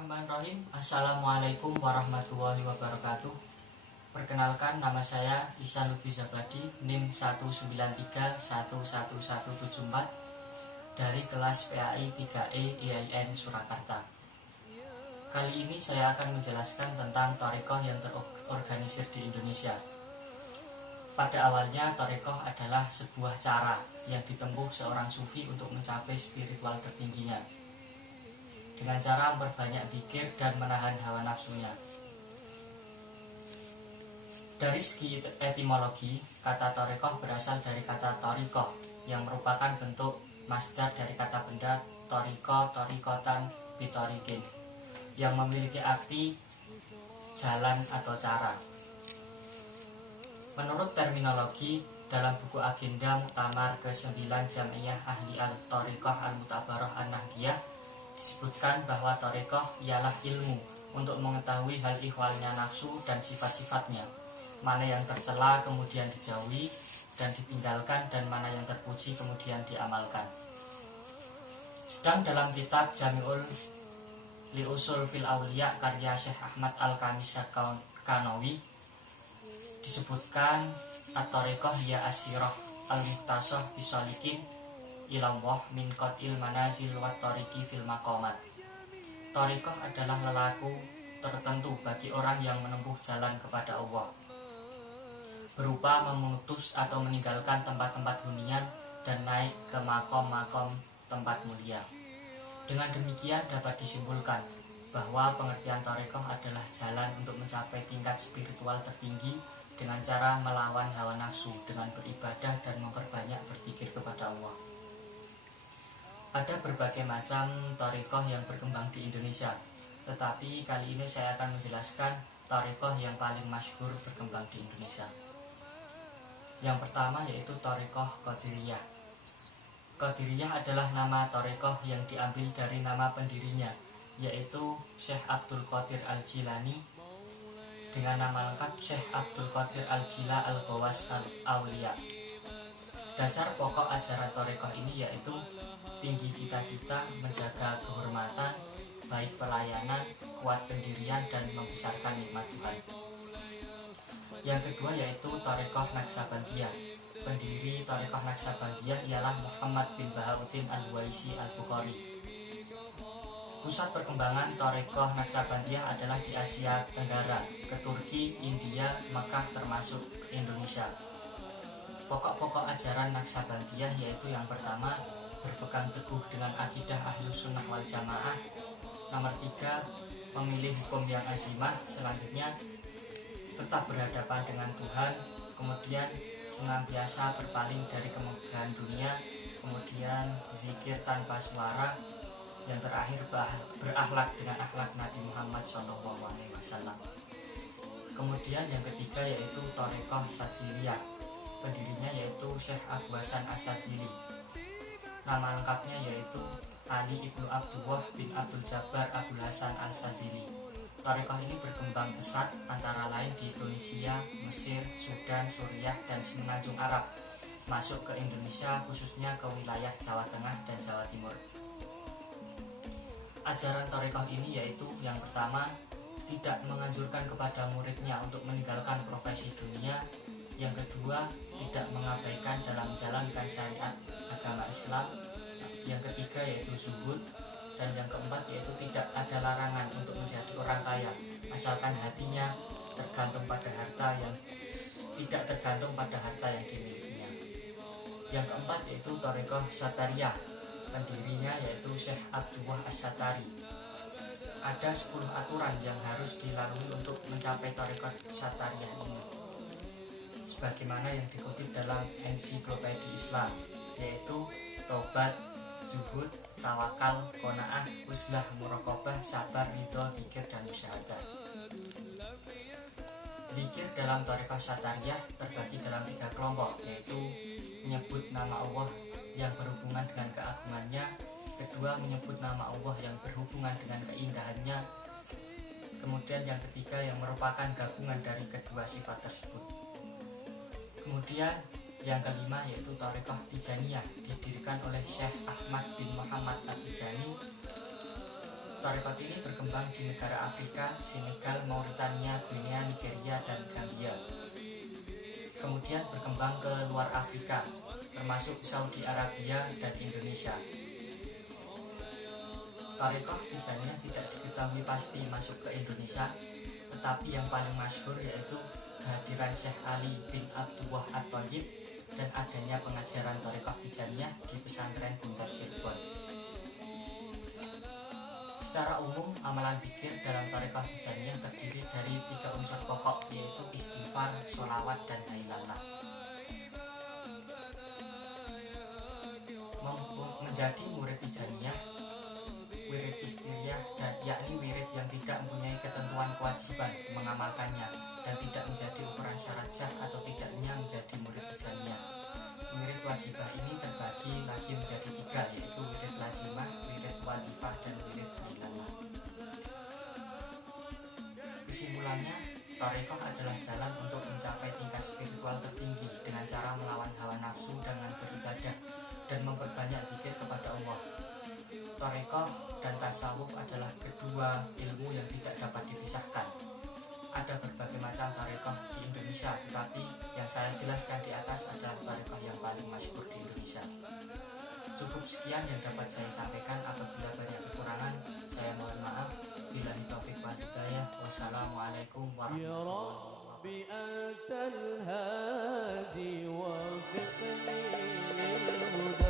Bismillahirrahmanirrahim. Assalamualaikum warahmatullahi wabarakatuh. Perkenalkan, nama saya Ihsan Lutfi Zabadi, NIM 193111174 dari kelas PAI 3E IAIN Surakarta. Kali ini saya akan menjelaskan tentang thariqah yang terorganisir di Indonesia. Pada awalnya, thariqah adalah sebuah cara yang ditempuh seorang sufi untuk mencapai spiritual tertingginya dengan cara memperbanyak zikir dan menahan hawa nafsunya. Dari segi etimologi, kata thariqah berasal dari kata thariqah yang merupakan bentuk masdar dari kata benda thariqa, thariqatan, bitoriqin, yang memiliki arti jalan atau cara. Menurut terminologi dalam buku agenda Muktamar ke-9 Jam'iyah Ahli Al-Thariqah Al-Mutabarah An-Nahdiyah disebutkan bahwa thariqah ialah ilmu untuk mengetahui hal ihwalnya nafsu dan sifat-sifatnya, mana yang tercela kemudian dijauhi dan ditinggalkan, dan mana yang terpuji kemudian diamalkan. Sedang dalam kitab Jami'ul Liusul fil Auliya karya Syekh Ahmad Al-Kamisakanawi disebutkan at-thariqah ya asirah al-muhtasah bisolikin ilallah min qad'il manazil wa tariqi fil maqamat. Thariqah adalah lelaku tertentu bagi orang yang menempuh jalan kepada Allah, berupa memutus atau meninggalkan tempat-tempat hunian dan naik ke makom-makom tempat mulia. Dengan demikian dapat disimpulkan bahwa pengertian thariqah adalah jalan untuk mencapai tingkat spiritual tertinggi dengan cara melawan hawa nafsu dengan beribadah dan memperbanyak berzikir kepada Allah. Ada berbagai macam thariqah yang berkembang di Indonesia, tetapi kali ini saya akan menjelaskan thariqah yang paling masyhur berkembang di Indonesia. Yang pertama yaitu thariqah Qadiriyah. Qadiriyah adalah nama thariqah yang diambil dari nama pendirinya, yaitu Syekh Abdul Qadir Al-Jilani, dengan nama lengkap Syekh Abdul Qadir Al-Jila Al-Ghawas Al-Auliya. Dasar pokok ajaran thariqah ini yaitu tinggi cita-cita, menjaga kehormatan, baik pelayanan, kuat pendirian, dan membesarkan nikmat Tuhan. Yang kedua yaitu thariqah Naksabandiyah. Pendiri thariqah Naksabandiyah ialah Muhammad bin Bahauddin Al-Waisi Al-Bukhari. Pusat perkembangan thariqah Naksabandiyah adalah di Asia Tenggara, ke Turki, India, Mekah, termasuk Indonesia. Pokok-pokok ajaran Naksabandiyah yaitu yang pertama, berpegang teguh dengan akidah Ahlus Sunnah wal Jamaah. Nomor 3, memilih hukum yang azimah. Selanjutnya, tetap berhadapan dengan Tuhan. Kemudian, senantiasa berpaling dari kemegahan dunia. Kemudian, zikir tanpa suara. Yang terakhir, berakhlak dengan akhlak Nabi Muhammad SAW. Kemudian yang ketiga yaitu thariqah Sadziliyah. Pendirinya yaitu Syekh Abu Hasan As-Sadzili. Nama lengkapnya yaitu Ali Ibnu Abdullah bin Abdul Jabbar Abdul Hasan Al-Sadzili. Thariqah ini berkembang pesat antara lain di Tunisia, Mesir, Sudan, Suriah, dan Semenanjung Arab, masuk ke Indonesia khususnya ke wilayah Jawa Tengah dan Jawa Timur. Ajaran thariqah ini yaitu yang pertama, tidak menganjurkan kepada muridnya untuk meninggalkan profesi dunia. Yang kedua, tidak mengabaikan dalam menjalankan syariat agama Islam. Yang ketiga yaitu zuhud. Dan yang keempat yaitu tidak ada larangan untuk menjadi orang kaya, asalkan hatinya tergantung pada harta yang tidak tergantung pada harta yang dimilikinya. Yang keempat yaitu thariqah Satariyah. Pendirinya yaitu Syekh Abdullah As-Satari. Ada 10 aturan yang harus dilalui untuk mencapai thariqah Satariyah ini, sebagaimana yang dikutip dalam ensiklopedia Islam, yaitu tobat, zuhud, tawakal, qanaah, uzlah, muraqabah, sabar, ridho, zikir, dan musyahadah. Zikir dalam thariqah Satariyah terbagi dalam 3 kelompok, yaitu menyebut nama Allah yang berhubungan dengan keagungannya, kedua menyebut nama Allah yang berhubungan dengan keindahannya, kemudian yang ketiga yang merupakan gabungan dari kedua sifat tersebut. Kemudian yang kelima yaitu thariqah Tijaniyah, didirikan oleh Syekh Ahmad bin Muhammad At-Tijani. Tarekat ini berkembang di negara Afrika, Senegal, Mauritania, Guinea, Nigeria, dan Gambia. Kemudian berkembang ke luar Afrika, termasuk Saudi Arabia dan Indonesia. Tarekat Tijaniyah tidak diketahui pasti masuk ke Indonesia, tetapi yang paling masyhur yaitu kehadiran Syekh Ali bin Abdullah At-Thayyib dan adanya pengajaran Tarekat Tijaniyah di pesantren Bundar Cirebon. Secara umum, amalan zikir dalam Tarekat Tijaniyah terdiri dari 3 unsur pokok, yaitu istighfar, sholawat, dan hailallah. Menjadi murid Tijaniyah, wirid ikhtiriyah, dan yakni wirid yang tidak mempunyai ketentuan kewajiban mengamalkannya dan tidak menjadi ukuran syarat sah atau tidaknya menjadi murid Tijaniyah. Wirid wajibah ini terbagi lagi menjadi 3, yaitu wirid lazimah, wirid wadifah, dan wirid hailallah. Kesimpulannya, tarekat adalah jalan untuk mencapai tingkat spiritual tertinggi dengan cara melawan hawa nafsu dengan beribadah dan memperbanyak zikir kepada Allah. Tarekat dan tasawuf adalah kedua ilmu yang tidak dapat dipisahkan. Ada berbagai macam tarekat di Indonesia, tetapi yang saya jelaskan di atas adalah tarekat yang paling masyhur di Indonesia. Cukup sekian yang dapat saya sampaikan. Apabila banyak kekurangan, saya mohon maaf. Billahi taufiq wal hidayah. Wassalamualaikum warahmatullahi wabarakatuh.